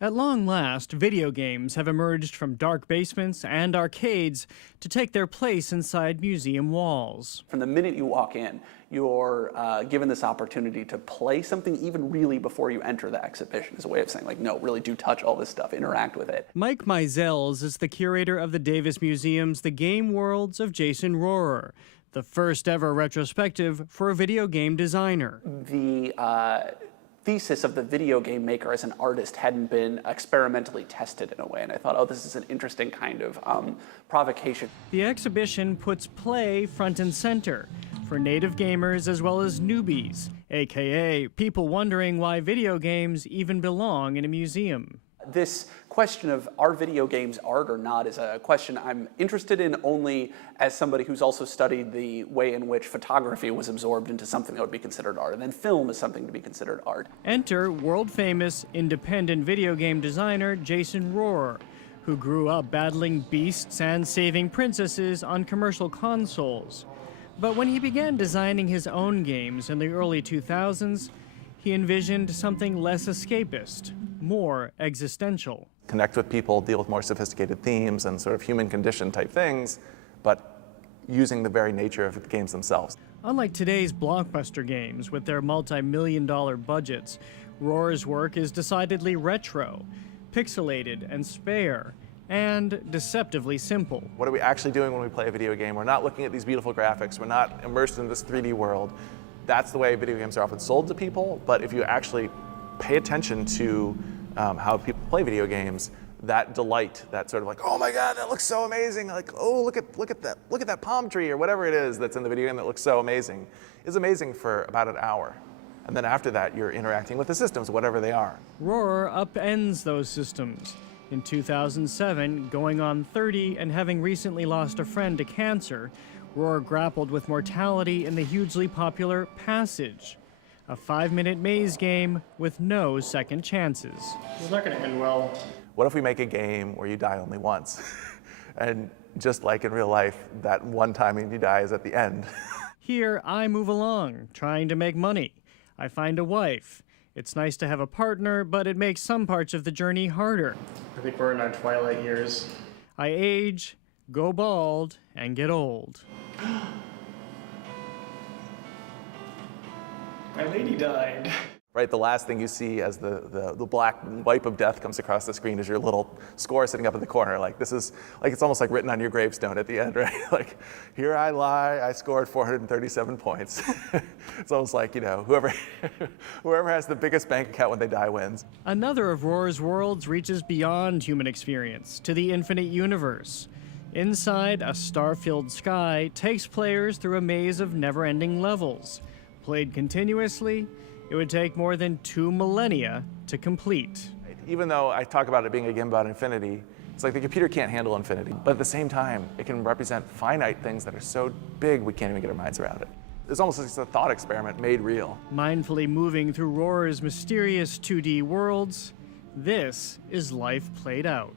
At long last, video games have emerged from dark basements and arcades to take their place inside museum walls. From the minute you walk in, you're given this opportunity to play something even really before you enter the exhibition as a way of saying, like, no, really do touch all this stuff, interact with it. Mike Mizels is the curator of the Davis Museum's The Game Worlds of Jason Rohrer, the first ever retrospective for a video game designer. The thesis of the video game maker as an artist hadn't been experimentally tested in a way, and I thought, oh, this is an interesting kind of provocation. The exhibition puts play front and center for native gamers as well as newbies, aka people wondering why video games even belong in a museum. This question of are video games art or not is a question I'm interested in only as somebody who's also studied the way in which photography was absorbed into something that would be considered art, and then film is something to be considered art. Enter world-famous independent video game designer Jason Rohrer, who grew up battling beasts and saving princesses on commercial consoles. But when he began designing his own games in the early 2000s, he envisioned something less escapist, more existential. Connect with people, deal with more sophisticated themes and sort of human condition type things, but using the very nature of the games themselves. Unlike today's blockbuster games with their multi-million-dollar budgets, Rohrer's work is decidedly retro, pixelated and spare, and deceptively simple. What are we actually doing when we play a video game? We're not looking at these beautiful graphics. We're not immersed in this 3D world. That's the way video games are often sold to people, but if you actually pay attention to how people play video games, that delight, that sort of like, oh my God, that looks so amazing, like, oh, look at that palm tree or whatever it is that's in the video game that looks so amazing, is amazing for about an hour. And then after that, you're interacting with the systems, whatever they are. Rohrer upends those systems. In 2007, going on 30 and having recently lost a friend to cancer, Rohrer grappled with mortality in the hugely popular Passage, a 5-minute maze game with no second chances. It's not going to end well. What if we make a game where you die only once? And just like in real life, that one time when you die is at the end. Here, I move along, trying to make money. I find a wife. It's nice to have a partner, but it makes some parts of the journey harder. I think we're in our twilight years. I age, go bald, and get old. My lady died. Right, the last thing you see as the black wipe of death comes across the screen is your little score sitting up in the corner. Like this is, like it's almost like written on your gravestone at the end, right? Like, here I lie, I scored 437 points. It's almost like, you know, whoever has the biggest bank account when they die wins. Another of Rohrer's worlds reaches beyond human experience to the infinite universe. Inside, a star-filled sky takes players through a maze of never-ending levels. Played continuously, it would take more than 2 millennia to complete. Even though I talk about it being a game about infinity, it's like the computer can't handle infinity. But at the same time, it can represent finite things that are so big we can't even get our minds around it. It's almost like it's a thought experiment made real. Mindfully moving through Rohrer's mysterious 2D worlds, this is life played out.